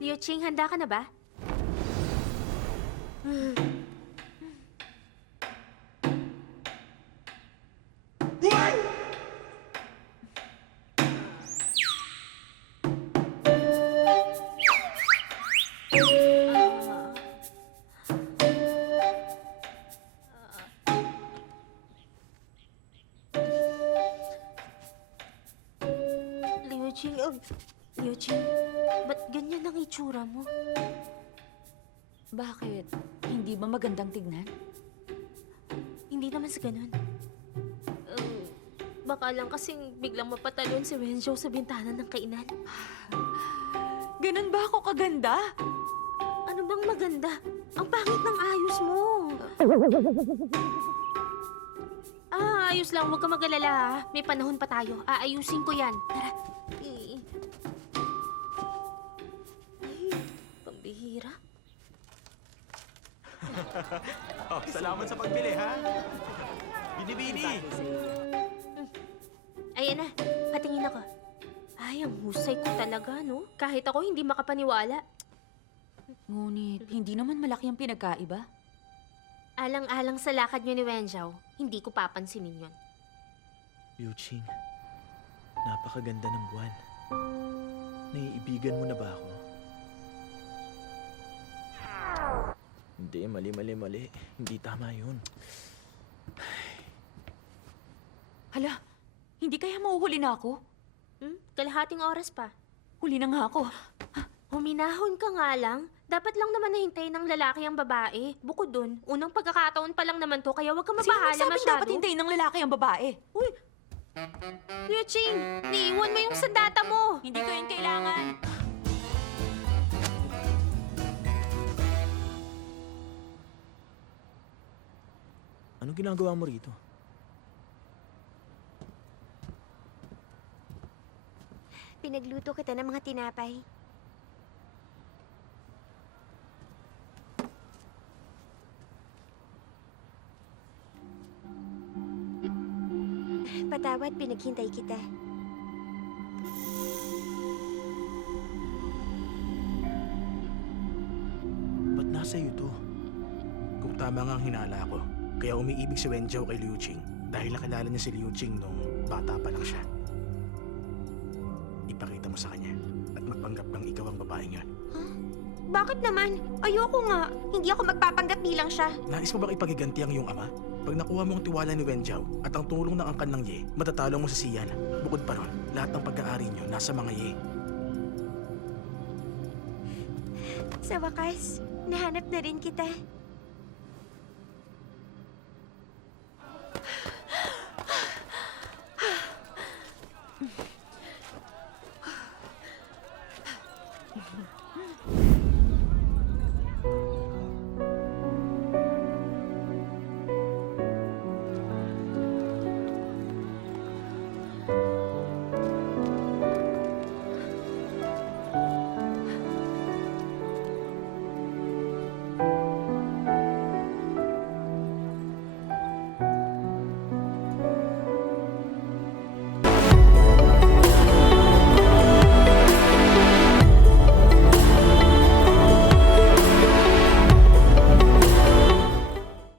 Liu Qing, handa ka na ba? Liu Qing, Liu Qing, ba't ganyan ang itsura mo? Bakit? Hindi ba magandang tignan? Hindi naman sa ganun. Baka lang kasing biglang mapatalon si Wenzhou sa bintana ng kainan. Ganun ba ako kaganda? Ano bang maganda? Ang pangit ng ayos mo. Ayos lang. Huwag ka mag-alala, ha? May panahon pa tayo. Aayusin ko yan. Tara. Ay, pambihira. Oh, salamat sa pagbili, ha? Bini-bini! Ayan na. Patingin ako. Ay, ang husay ko talaga, no? Kahit ako hindi makapaniwala. Ngunit, hindi naman malaki ang pinagkaiba. Alang-alang sa lakad niyo ni Wenzhou, hindi ko papansinin yon. Liu Qing, napakaganda ng buwan. Naiibigan mo na ba ako? Hindi, mali. Hindi tama yun. Hala, hindi kaya mauhuli na ako? Kalahating oras pa. Huli na nga ako. Huminahon ka nga lang. Dapat lang naman nahintayin ng lalaki ang babae. Bukod dun, unang pagkakataon pa lang naman to, kaya huwag ka Sino mabahala nagsabing masyado. dapat hintayin ng lalaki ang babae? Uy! Liu Qing, niiwan mo yung sandata mo. Hindi ko yun kailangan. Anong ginagawa mo rito? Pinagluto kita ng mga tinapay. Patawad, pinaghintay kita. Ba't nasa iyo to? Kung tama nga ang hinala ko, kaya umiibig si Wenzhou kay Liu Qing dahil nakilala niya si Liu Qing nung bata pa lang siya. Ipakita mo sa kanya at magpanggap ng ikaw ang babaeng yun. Bakit naman? Ayoko nga. Hindi ako magpapanggap bilang siya. Nais mo bang ipagiganti ang iyong ama? Pag nakuha mo ang tiwala ni Wenzhou at ang tulong ng angkan ng Ye, matatalo mo sa Xian. Bukod pa ron, lahat ng pag-aari niyo nasa mga Ye. Sa wakas, nahanap na rin kita.